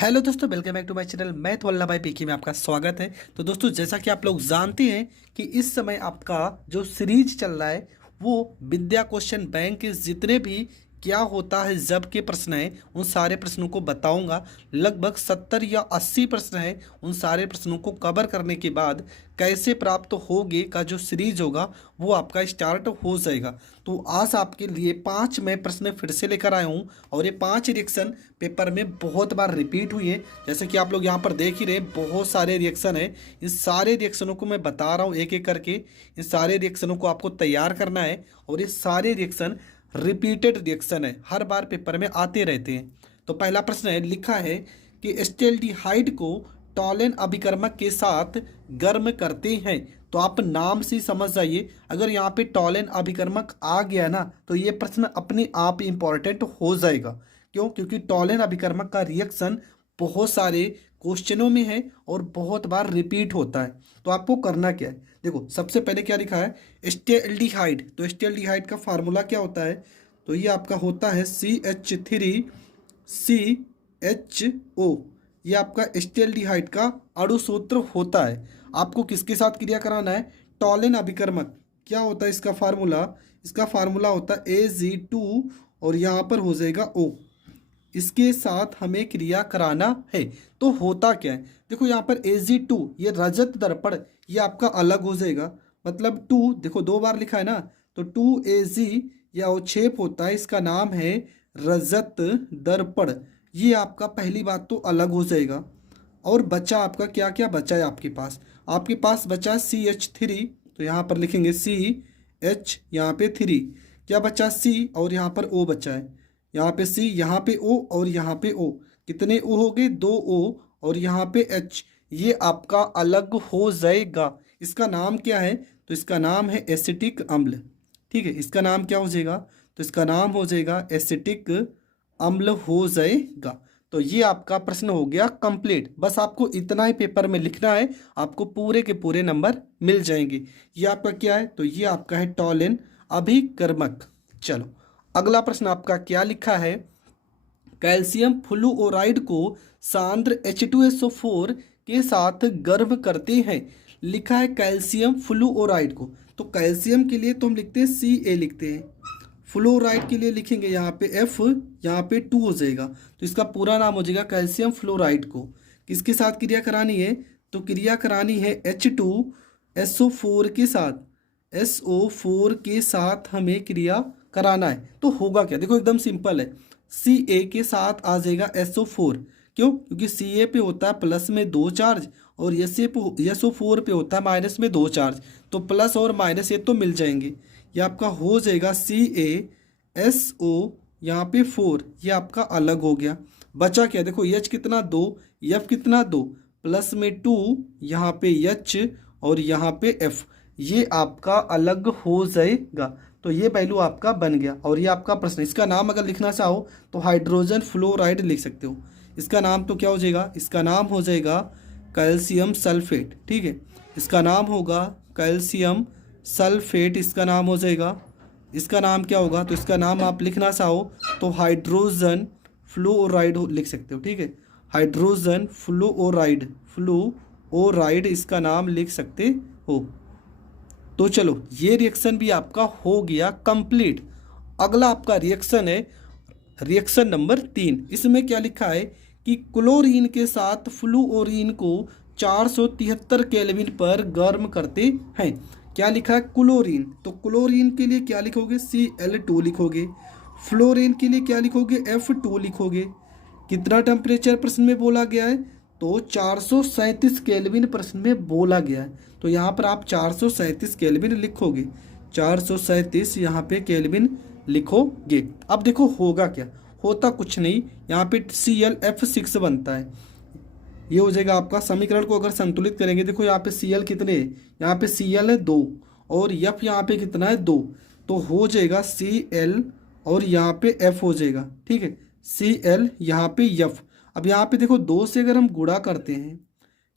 Hello दोस्तों, welcome back to my channel. मैं तो अल्लाह भाई पीकी में आपका स्वागत है। तो दोस्तों, जैसा कि आप लोग जानते हैं कि इस समय आपका जो सीरीज चल रहा है वो विद्या क्वेश्चन बैंक के जितने भी क्या होता है जब के प्रश्न हैं उन सारे प्रश्नों को बताऊंगा। लगभग 70 या 80 प्रश्न हैं। उन सारे प्रश्नों को कवर करने के बाद कैसे प्राप्त होगे का जो सीरीज होगा वो आपका स्टार्ट हो जाएगा। तो आज आपके लिए 5 मैं प्रश्न फिर से लेकर आया हूँ और ये 5 रिएक्शन पेपर में बहुत बार रिपीट हुई है। जैसे कि आप लोग यहाँ पर देख ही रहे हैं, बहुत सारे रिएक्शन है। इन सारे रिएक्शनों को मैं बता रहा हूँ एक एक करके। इन सारे रिएक्शनों को आपको तैयार करना है और ये सारे रिएक्शन रिपीटेड रिएक्शन है, हर बार पेपर में आते रहते हैं। तो पहला प्रश्न है, लिखा है कि एस्टेल्डिहाइड को टॉलेन अभिकर्मक के साथ गर्म करते हैं। तो आप नाम से समझ जाइए, अगर यहाँ पे टॉलेन अभिकर्मक आ गया ना तो ये प्रश्न अपने आप इंपॉर्टेंट हो जाएगा। क्यों? क्योंकि टॉलेन अभिकर्मक का रिएक्शन बहुत सारे क्वेश्चनों में है और बहुत बार रिपीट होता है। तो आपको करना क्या है, देखो सबसे पहले क्या लिखा है, एस्टेल्डिहाइड। तो एस्टेल्डिहाइड का फार्मूला क्या होता है, तो ये आपका होता है CH3CHO। ये आपका एस्टेल्डिहाइड का अणुसूत्र होता है। आपको किसके साथ क्रिया कराना है, टॉलेन अभिकर्मक। क्या होता है इसका फार्मूला, इसका फार्मूला होता है AG2 और यहाँ पर हो जाएगा O। इसके साथ हमें क्रिया कराना है। तो होता क्या है, देखो यहाँ पर Ag2 ये रजत दर्पण ये आपका अलग हो जाएगा। मतलब 2 देखो 2 बार लिखा है ना, तो 2Ag या अवक्षेप होता है, इसका नाम है रजत दर्पण। ये आपका पहली बात तो अलग हो जाएगा। और बचा आपका क्या क्या बचा है आपके पास बचा CH3। तो यहाँ पर लिखेंगे CH, यहाँ पे 3 क्या बचा C और यहाँ पर O बचा है। यहाँ पे C, यहाँ पे O और यहाँ पे O। कितने O हो गए, 2 O और यहाँ पे H। ये आपका अलग हो जाएगा। इसका नाम क्या है, तो इसका नाम है एसिटिक अम्ल। ठीक है, इसका नाम क्या हो जाएगा, तो इसका नाम हो जाएगा एसिटिक अम्ल हो जाएगा। तो ये आपका प्रश्न हो गया कंप्लीट। बस आपको इतना ही पेपर में लिखना है, आपको पूरे के पूरे नंबर मिल जाएंगे। ये आपका क्या है, तो ये आपका है टॉलेन अभिकर्मक। चलो अगला प्रश्न आपका क्या लिखा है, कैल्शियम फ्लूओराइड को सांद्र H2SO4 के साथ गर्म करते हैं। लिखा है कैल्शियम फ्लूओराइड को, तो कैल्शियम के लिए तो हम लिखते हैं Ca लिखते हैं, फ्लोराइड के लिए लिखेंगे यहाँ पे F, यहाँ पे 2 हो जाएगा। तो इसका पूरा नाम हो जाएगा कैल्शियम फ्लोराइड को किसके साथ क्रिया करानी है, तो क्रिया करानी है H2SO4 के साथ, SO4 के साथ हमें क्रिया कराना है। तो होगा क्या, देखो एकदम सिंपल है, Ca के साथ आ जाएगा SO4। क्यों? क्योंकि Ca पे होता है प्लस में 2 चार्ज और SO4 पे होता है माइनस में 2 चार्ज। तो प्लस और माइनस ये तो मिल जाएंगे। ये आपका हो जाएगा CaSO, यहाँ पे 4, ये आपका अलग हो गया। बचा क्या, देखो H कितना 2, F कितना 2, प्लस में 2, यहाँ पे H और यहाँ पे F, ये आपका अलग हो जाएगा। तो ये पहलू आपका बन गया। और ये आपका प्रश्न, इसका नाम अगर लिखना चाहो तो हाइड्रोजन फ्लोराइड लिख सकते हो। इसका नाम तो क्या हो जाएगा, इसका नाम हो जाएगा कैल्शियम सल्फेट। ठीक है, इसका नाम होगा कैल्शियम सल्फेट, इसका नाम हो जाएगा। इसका नाम क्या होगा, तो इसका नाम आप लिखना चाहो तो हाइड्रोजन फ्लोराइड लिख सकते हो। ठीक है, हाइड्रोजन फ्लोराइड इसका नाम लिख सकते हो। तो चलो ये रिएक्शन भी आपका हो गया कंप्लीट। अगला आपका रिएक्शन है रिएक्शन नंबर 3। इसमें क्या लिखा है कि क्लोरीन के साथ फ्लूओरीन को 473 केल्विन पर गर्म करते हैं। क्या लिखा है, क्लोरीन। तो क्लोरीन के लिए क्या लिखोगे, Cl2 लिखोगे। फ्लोरीन के लिए क्या लिखोगे, F2 लिखोगे। कितना टेम्परेचर प्रश्न में बोला गया है, तो 437 केल्विन प्रश्न में बोला गया है। तो यहाँ पर आप 437 केल्विन लिखोगे, 437 यहाँ पे केल्विन लिखोगे। अब देखो होगा क्या, होता कुछ नहीं, यहाँ पे ClF6 बनता है। ये हो जाएगा आपका, समीकरण को अगर संतुलित करेंगे, देखो यहाँ पे Cl कितने है, यहाँ पे Cl है 2 और F यहाँ पे कितना है 2, तो हो जाएगा Cl और यहाँ पे F हो जाएगा। ठीक है, Cl यहाँ पे F। अब यहाँ पे देखो 2 से अगर हम गुणा करते हैं,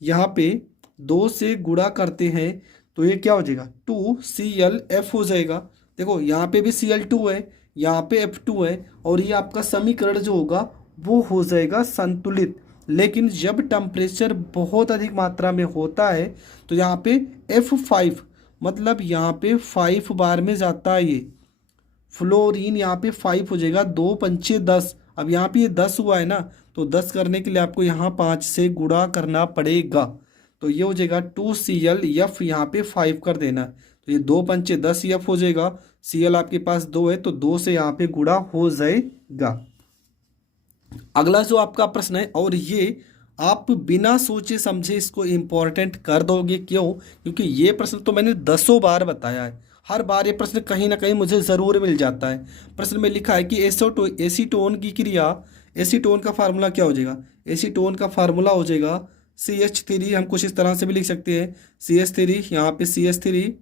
यहाँ पे 2 से गुणा करते हैं तो ये क्या हो जाएगा, 2ClF हो जाएगा। देखो यहाँ पे भी Cl2 है, यहाँ पे F2 है और ये आपका समीकरण जो होगा वो हो जाएगा संतुलित। लेकिन जब टेम्परेचर बहुत अधिक मात्रा में होता है तो यहाँ पे F5 मतलब यहाँ पे 5 बार में जाता है ये फ्लोरीन, यहाँ पे 5 हो जाएगा, 2 पंचे 10। अब यहाँ पे ये 10 हुआ है ना, तो 10 करने के लिए आपको यहाँ 5 से गुणा करना पड़ेगा। तो ये हो जाएगा 2Cl, F यहाँ पे 5 कर देना, तो ये 2 पंचे 10 F हो जाएगा। Cl आपके पास 2 है तो 2 से यहाँ पे गुणा हो जाएगा। अगला जो आपका प्रश्न है, और ये आप बिना सोचे समझे इसको इम्पोर्टेंट कर दोगे। क्यों? क्योंकि ये प्रश्न तो मैंने 10 बार बताया है, हर बार ये प्रश्न कहीं ना कहीं मुझे ज़रूर मिल जाता है। प्रश्न में लिखा है कि एसीटोन की क्रिया, एसीटोन का फार्मूला क्या हो जाएगा? एसीटोन का फार्मूला हो जाएगा CH3, हम कुछ इस तरह से भी लिख सकते हैं CH3, यहाँ पे CH3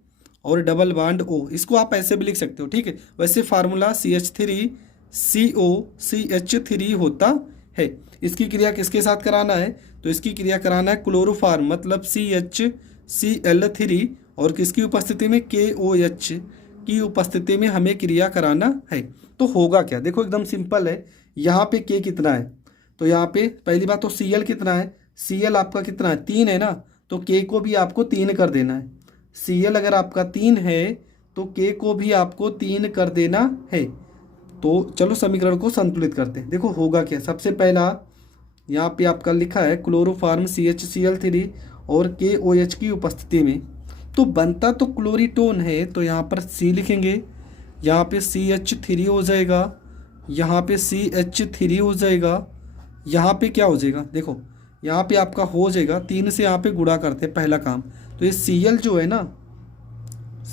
और डबल बॉन्ड O, इसको आप ऐसे भी लिख सकते हो, ठीक है। वैसे फार्मूला CH3COCH3 होता है। इसकी क्रिया किसके साथ कराना है? तो इसकी क्रिया कराना है क्लोरोफार्म मतलब CHCl3 और किसकी उपस्थिति में? KOH की उपस्थिति में हमें क्रिया कराना है। तो होगा क्या? देखो एकदम सिंपल है। यहाँ पे K कितना है? तो यहाँ पे पहली बात तो Cl कितना है? Cl आपका कितना है? 3 है ना, तो K को भी आपको 3 कर देना है। Cl अगर आपका 3 है तो K को भी आपको 3 कर देना है। तो चलो समीकरण को संतुलित करते हैं। देखो होगा क्या, सबसे पहला यहाँ पे आपका लिखा है क्लोरोफार्म CHCl3 और KOH की उपस्थिति में, तो बनता तो क्लोरीटोन है, तो यहाँ पर C लिखेंगे, यहाँ पे CH3 हो जाएगा, यहाँ पे CH3 हो जाएगा, यहाँ पे क्या हो जाएगा? देखो यहाँ पे आपका हो जाएगा 3 से यहाँ पे गुणा करते हैं पहला काम, तो ये Cl जो है ना,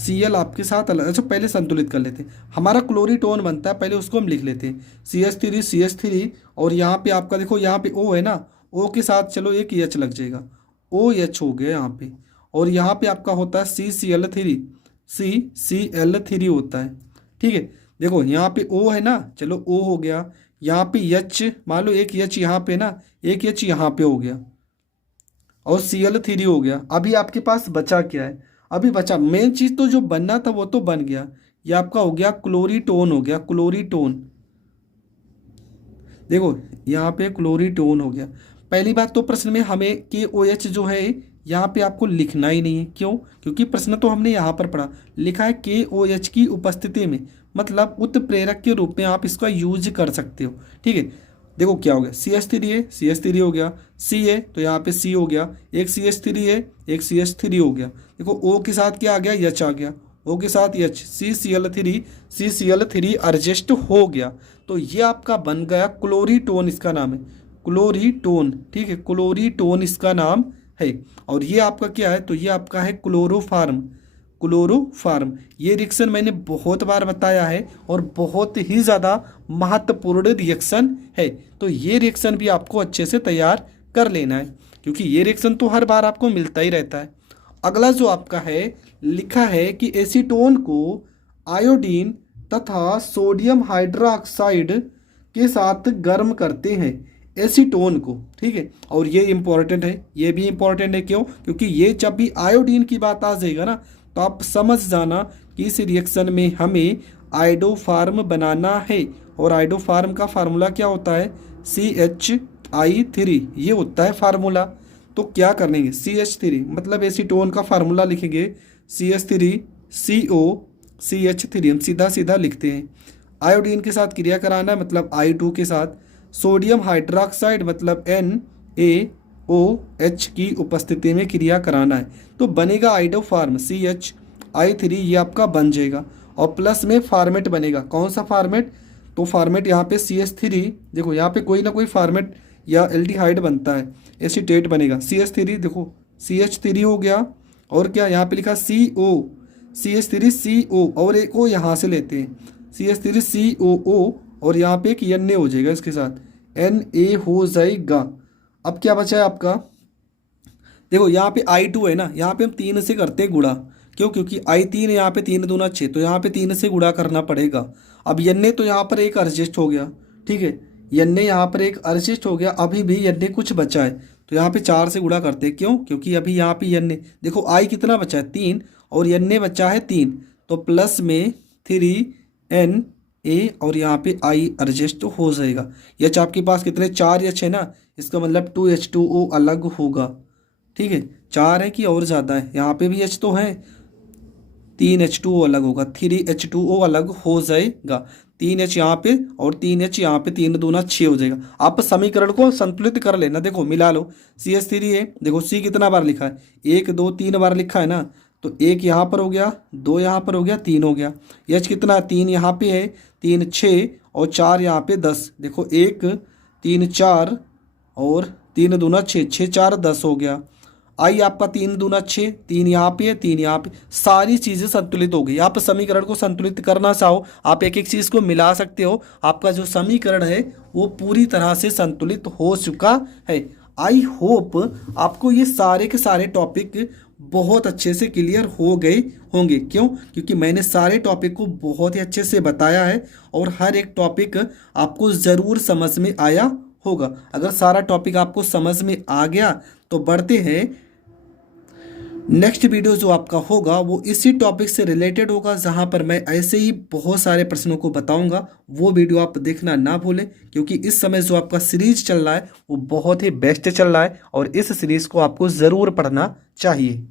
Cl आपके साथ अलग, अच्छा पहले संतुलित कर लेते हैं। हमारा क्लोरीटोन बनता है, पहले उसको हम लिख लेते हैं CH3 और यहाँ पे आपका देखो यहाँ पे O है ना, O के साथ चलो एक H लग जाएगा, OH हो गया यहाँ पे, और यहाँ पे आपका होता है CCl3 होता है, ठीक है। देखो यहाँ पे O है ना, चलो O हो गया, यहाँ पे H मान लो एक H यहाँ पे ना, एक H यहाँ पे हो गया और Cl3 हो गया। अभी आपके पास बचा क्या है? अभी बचा मेन चीज़, तो जो बनना था वो तो बन गया, ये आपका हो गया क्लोरीटोन, हो गया क्लोरीटोन। देखो यहाँ पे क्लोरीटोन हो गया। पहली बात तो प्रश्न में हमें KOH जो है यहाँ पे आपको लिखना ही नहीं है। क्यों? क्योंकि प्रश्न तो हमने यहाँ पर पढ़ा, लिखा है KOH की उपस्थिति में, मतलब उत्प्रेरक के रूप में आप इसका यूज कर सकते हो, ठीक है। देखो क्या हो गया, CH3 है, CH3 हो गया, C है तो यहाँ पे C हो गया, एक CH3 है, एक CH3 हो गया। देखो O के साथ क्या आ गया? H आ गया, O के साथ H, CCl3 एडजस्ट हो गया, तो ये आपका बन गया क्लोरीटोन, इसका नाम है क्लोरीटोन, ठीक है, क्लोरीटोन इसका नाम है। और ये आपका क्या है? तो ये आपका है क्लोरोफार्म, क्लोरोफार्म। ये रिएक्शन मैंने बहुत बार बताया है और बहुत ही ज़्यादा महत्वपूर्ण रिएक्शन है, तो ये रिएक्शन भी आपको अच्छे से तैयार कर लेना है, क्योंकि ये रिएक्शन तो हर बार आपको मिलता ही रहता है। अगला जो आपका है, लिखा है कि एसीटोन को आयोडीन तथा सोडियम हाइड्रोक्साइड के साथ गर्म करते हैं, एसीटोन को, ठीक है। और ये इंपॉर्टेंट है, ये भी इंपॉर्टेंट है। क्यों? क्योंकि ये जब भी आयोडीन की बात आ जाएगा ना, तो आप समझ जाना कि इस रिएक्शन में हमें आइडोफार्म बनाना है, और आइडोफार्म का फार्मूला क्या होता है? CHI3, ये होता है फार्मूला। तो क्या करेंगे? CH3 मतलब एसीटोन का फार्मूला लिखेंगे CH3COCH3, हम सीधा सीधा लिखते हैं। आयोडीन के साथ क्रिया कराना है मतलब I2 के साथ, सोडियम हाइड्रोक्साइड मतलब NaOH की उपस्थिति में क्रिया कराना है, तो बनेगा आइडोफार्म CHI3, ये आपका बन जाएगा। और प्लस में फार्मेट बनेगा, कौन सा फार्मेट? तो फार्मेट यहाँ पे CH3, देखो यहाँ पे कोई ना कोई फार्मेट या एल्डिहाइड बनता है, एसीटेट बनेगा CH3, देखो CH3 हो गया, और क्या यहाँ पे लिखा CH3CO, और एक को यहाँ से लेते हैं CH3COO, और यहाँ पे एक Na हो जाएगा, इसके साथ Na हो जाएगा। अब क्या बचा है आपका? देखो यहाँ पे I2 है ना, यहाँ पे हम 3 से करते हैं गुणा। क्यों? क्योंकि I3 यहाँ पे 3 दूना 6, तो यहाँ पे 3 से गुणा करना पड़ेगा। अब Na तो यहाँ पर एक एडजस्ट हो गया, ठीक है, Na यहाँ पर एक एडजस्ट हो गया, अभी भी Na कुछ बचा है, तो यहाँ पे 4 से गुणा करते हैं। क्यों? क्योंकि अभी यहाँ पे Na, देखो I कितना बचा है? 3, और Na बचा है 3, तो प्लस में 3Na ए और यहाँ पे आई एडजस्ट हो जाएगा। एच आपके पास कितने 4 एच है ना, इसका मतलब 2H2O अलग होगा। ठीक है, 4 है कि और ज़्यादा है, यहाँ पे भी एच तो है, 3H2O अलग होगा, 3H2O अलग हो जाएगा। 3H यहाँ पे और 3H यहाँ पे, 3 दूना 6 हो जाएगा। आप समीकरण को संतुलित कर लेना, देखो मिला लो। CH3 है, देखो C कितना बार लिखा है, 1 2 3 बार लिखा है ना, तो 1 यहाँ पर हो गया, 2 यहाँ पर हो गया, 3 हो गया। H कितना, 3 यहाँ पे है, 3 6 और 4 यहाँ पे 10। देखो 1 3 4 और 3 दूना 6, 6 4 10 हो गया। आई आपका 3 दूना 6, 3 यहाँ पे है, 3 यहाँ पे, सारी चीज़ें संतुलित हो गई। आप समीकरण को संतुलित करना चाहो, आप एक एक चीज़ को मिला सकते हो, आपका जो समीकरण है वो पूरी तरह से संतुलित हो चुका है। आई होप आपको ये सारे के सारे टॉपिक बहुत अच्छे से क्लियर हो गए होंगे। क्यों? क्योंकि मैंने सारे टॉपिक को बहुत ही अच्छे से बताया है और हर एक टॉपिक आपको ज़रूर समझ में आया होगा। अगर सारा टॉपिक आपको समझ में आ गया तो बढ़ते हैं, नेक्स्ट वीडियो जो आपका होगा वो इसी टॉपिक से रिलेटेड होगा, जहां पर मैं ऐसे ही बहुत सारे प्रश्नों को बताऊंगा। वो वीडियो आप देखना ना भूलें, क्योंकि इस समय जो आपका सीरीज चल रहा है वो बहुत ही बेस्ट चल रहा है और इस सीरीज को आपको ज़रूर पढ़ना चाहिए।